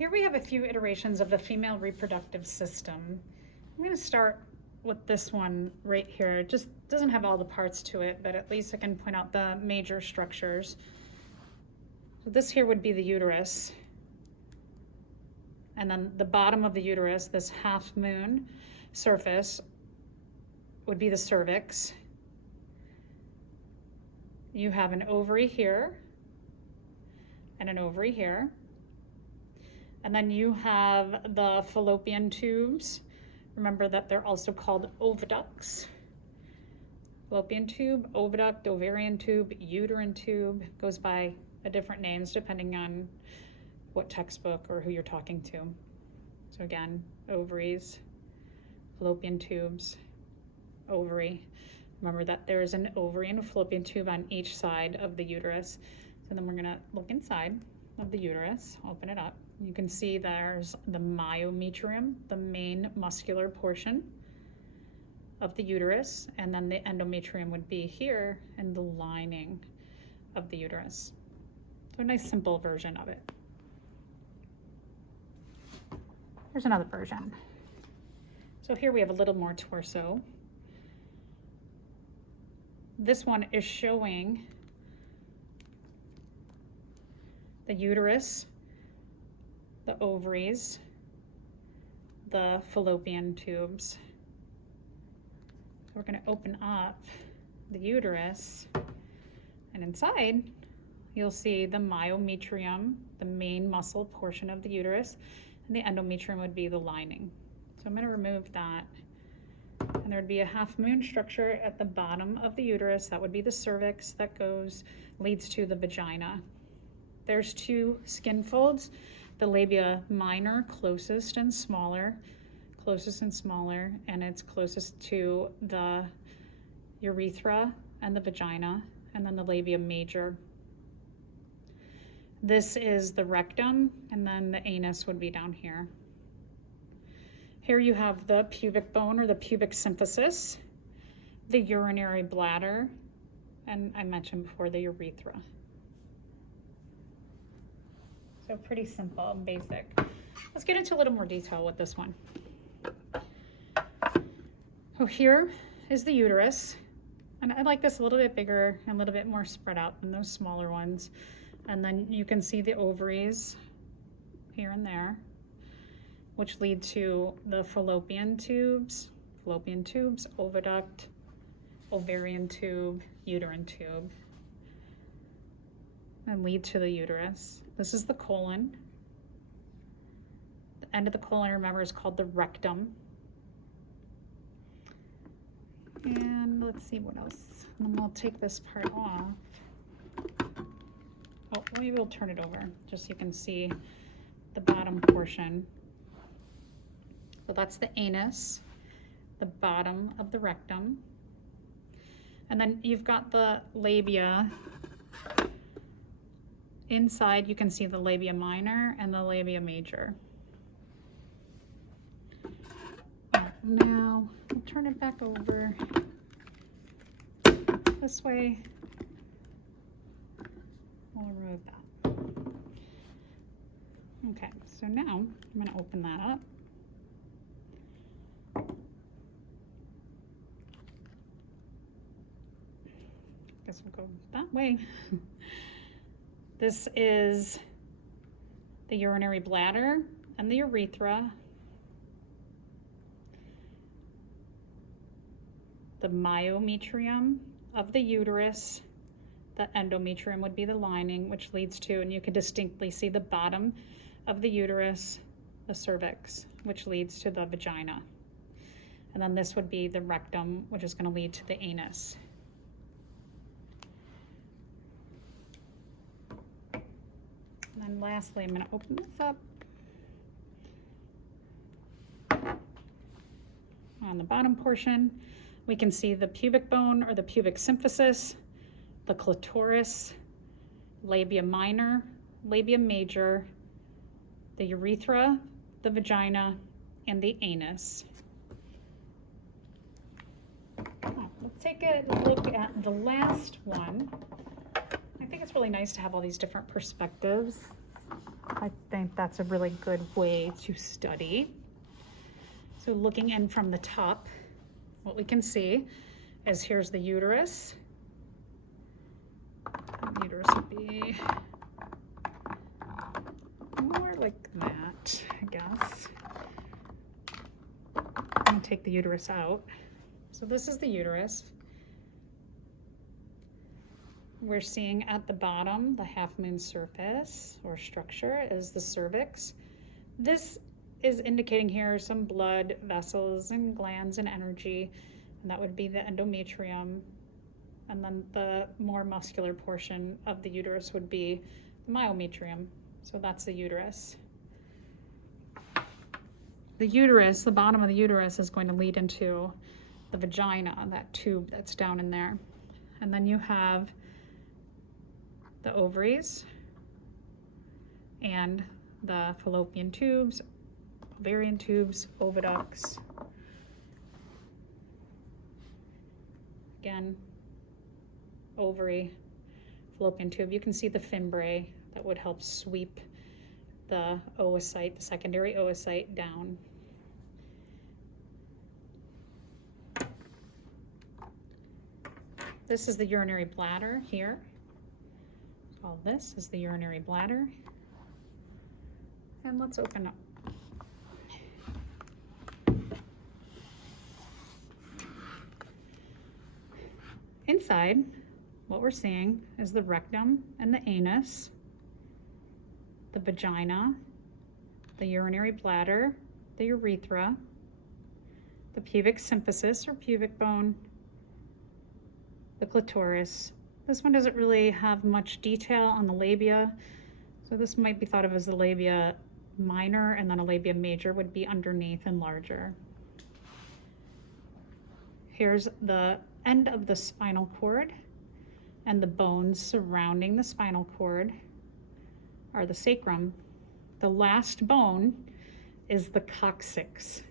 Here we have a few iterations of the female reproductive system. I'm going to start with this one right here. It just doesn't have all the parts to it, but at least I can point out the major structures. So this here would be the uterus. And then the bottom of the uterus, this half moon surface, would be the cervix. You have an ovary here and an ovary here. And then you have the fallopian tubes. Remember that they're also called oviducts. Fallopian tube, oviduct, ovarian tube, uterine tube, goes by different names depending on what textbook or who you're talking to. So again, ovaries, fallopian tubes, ovary. Remember that there's an ovary and a fallopian tube on each side of the uterus. So then we're gonna look inside of the uterus, open it up. You can see there's the myometrium, the main muscular portion of the uterus, and then the endometrium would be here in the lining of the uterus. So a nice simple version of it. Here's another version. So here we have a little more torso. This one is showing the uterus, the ovaries, the fallopian tubes. So we're going to open up the uterus, and inside you'll see the myometrium, the main muscle portion of the uterus, and the endometrium would be the lining. So I'm going to remove that, and there would be a half moon structure at the bottom of the uterus. That would be the cervix that leads to the vagina. There's two skin folds, the labia minor closest and smaller, and it's closest to the urethra and the vagina, and then the labia major. This is the rectum, and then the anus would be down here. Here you have the pubic bone or the pubic symphysis, the urinary bladder, and I mentioned before the urethra. So pretty simple and basic. Let's get into a little more detail with this one. So here is the uterus, and I like this a little bit bigger and a little bit more spread out than those smaller ones. And then you can see the ovaries here and there, which lead to the fallopian tubes, oviduct, ovarian tube, uterine tube, and lead to the uterus. This is the colon. The end of the colon, remember, is called the rectum. And let's see what else. And then we'll take this part off. Oh, maybe we'll turn it over just so you can see the bottom portion. So that's the anus, the bottom of the rectum. And then you've got the labia. Inside you can see the labia minor and the labia major. Now we'll turn it back over this way. We'll remove that. Okay, so now I'm going to open that up. Guess we'll go that way. This is the urinary bladder and the urethra. The myometrium of the uterus. The endometrium would be the lining, which leads to, and you can distinctly see the bottom of the uterus, the cervix, which leads to the vagina. And then this would be the rectum, which is going to lead to the anus. And then lastly, I'm going to open this up. On the bottom portion, we can see the pubic bone or the pubic symphysis, the clitoris, labia minor, labia major, the urethra, the vagina, and the anus. Let's take a look at the last one. I think it's really nice to have all these different perspectives I think that's a really good way to study. So looking in from the top, what we can see is here's the uterus. The uterus would be more like that, I guess. I'm going to take the uterus out. So this is the uterus. We're seeing at the bottom, the half moon surface or structure is the cervix. This is indicating here some blood vessels and glands and energy, and that would be the endometrium. And then the more muscular portion of the uterus would be the myometrium. So that's the uterus. The uterus, the bottom of the uterus is going to lead into the vagina, that tube that's down in there. And then you have the ovaries and the fallopian tubes, ovarian tubes, oviducts. Again, ovary, fallopian tube. You can see the fimbriae that would help sweep the oocyte, the secondary oocyte down. This is the urinary bladder here. All this is the urinary bladder. And let's open up. Inside, what we're seeing is the rectum and the anus, the vagina, the urinary bladder, the urethra, the pubic symphysis or pubic bone, the clitoris. This one doesn't really have much detail on the labia, so this might be thought of as the labia minor, and then a labia major would be underneath and larger. Here's the end of the spinal cord, and the bones surrounding the spinal cord are the sacrum. The last bone is the coccyx.